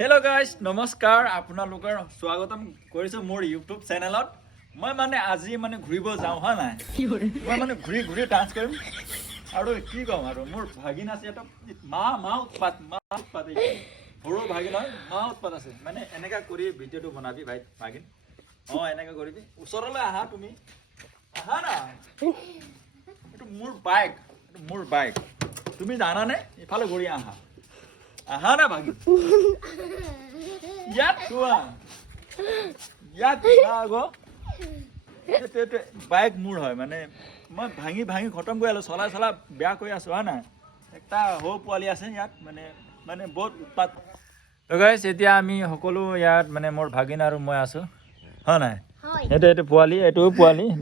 hello' guys নমস্কাৰ আপোনালোকৰ স্বাগতম কৰিছোঁ মোৰ ইউটিউব চেনেলত মই মানে আজি মানে ঘূৰিব যাওঁ হয় নাই মই মানে ঘূৰি ঘূৰি ডান্স কৰিম আৰু কি ক'ম আৰু মোৰ ভাগিন আছে এটা মা উৎপাত সৰু ভাগিন হয় মা উৎপাত আছে মানে এনেকা কৰি ভিডিঅ'টো বনাবি ভাগিন এনেকা কৰিবি ওচৰলৈ আহা তুমি আহা না এইটো মোৰ বাইক তুমি জানানে ইফালে ঘূৰি আহা না ভাগিন ইয়াত আগো বাইক মোৰ হয় মানে মই ভাঙি খতম কৰি আলো চলাই বেয়া কৰি আছো হয় নাই একটা সৰু পোৱালি আছে ইয়াত মানে বহুত উৎপাত গাইজ এতিয়া আমি সকলো ইয়াত মানে মোৰ ভাগিন আৰু মই আছো হয় নাই এইটো পোৱালি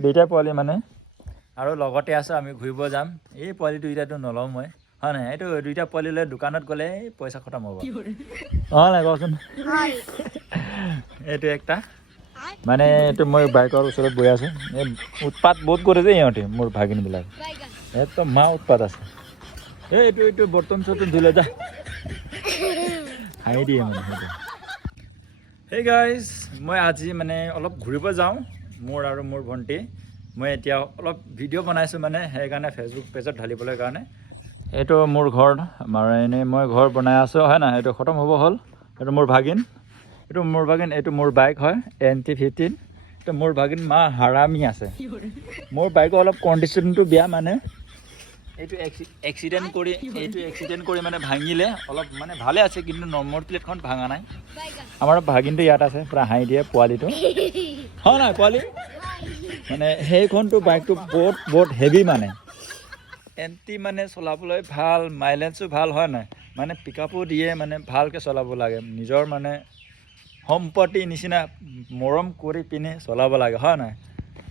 দুইটা পোৱালি মানে আৰু লগতে আছো আমি ঘূৰিব যাম এই পোৱালিটো এতিয়াতো নলওঁ মই হয় নাই এইটো দুইটা পোৱালিলৈ দোকানত গ'লে পইচা খতম হ'ব হয় নাই কচোন এইটো একটা মানে এইটো মই বাইকৰ ওচৰত বহি আছো এই উৎপাত বহুত কৰে যে ইহঁতে মোৰ ভাগিনবিলাক একদম মা উৎপাত আছে এইটো বৰ্তন চৰ্তন ধুলে যা হাঁহি দিয়ে মানে সেইটো সেই গাইজ মই আজি মানে অলপ ঘূৰিব যাওঁ মোৰ আৰু মোৰ ভণ্টি মই এতিয়া অলপ ভিডিঅ' বনাইছোঁ মানে সেইকাৰণে ফেচবুক পেজত ঢালিবলৈ কাৰণে এইটো মোৰ ঘৰ আমাৰ এনেই মই ঘৰ বনাই আছোঁ হয় নাই এইটো খতম হ'ব হ'ল এইটো মোৰ ভাগিন এইটো মোৰ বাইক হয় NT15 এইটো মোৰ ভাগিন মা হাৰামি আছে মোৰ বাইকৰ অলপ কণ্ডিশ্যনটো বেয়া মানে এইটো এক্সিডেণ্ট কৰি মানে ভাঙিলে অলপ মানে ভালে আছে কিন্তু নম্বৰ প্লেটখন ভাঙা নাই আমাৰ ভাগিনটো ইয়াত আছে পূৰা হাঁহি দিয়ে পোৱালিটো হয় নাই পোৱালি মানে সেইখনটো বাইকটো বহুত হেভি মানে NT মানে চলাবলৈ ভাল মাইলেজো ভাল হয় নাই মানে পিকআপো দিয়ে মানে ভালকৈ চলাব লাগে নিজৰ মানে সম্পত্তি নিচিনা মৰম কৰি পিনে চলাব লাগে হয় নাই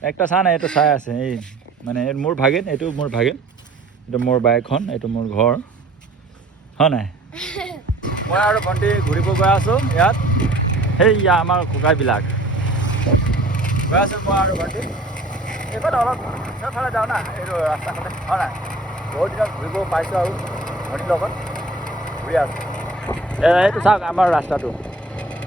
একটা চা নাই এইটো চাই আছে এই মানে মোৰ ভাগিন এইটো মোৰ বাইকখন এইটো মোৰ ঘৰ হয় নাই মই আৰু ভণ্টি ঘূৰিব গৈ আছোঁ ইয়াত সেইয়া আমাৰ ককাইবিলাক গৈ আছোঁ মই আৰু ভণ্টি এইফালে অলপ ফালে যাওঁ না এইটো ৰাস্তাফালে হয় নাই বহুত দিনত ঘূৰিব পাইছোঁ আৰু ভণ্টিৰ লগত ঘূৰি আছোঁ এইটো চাওক আমাৰ ৰাস্তাটো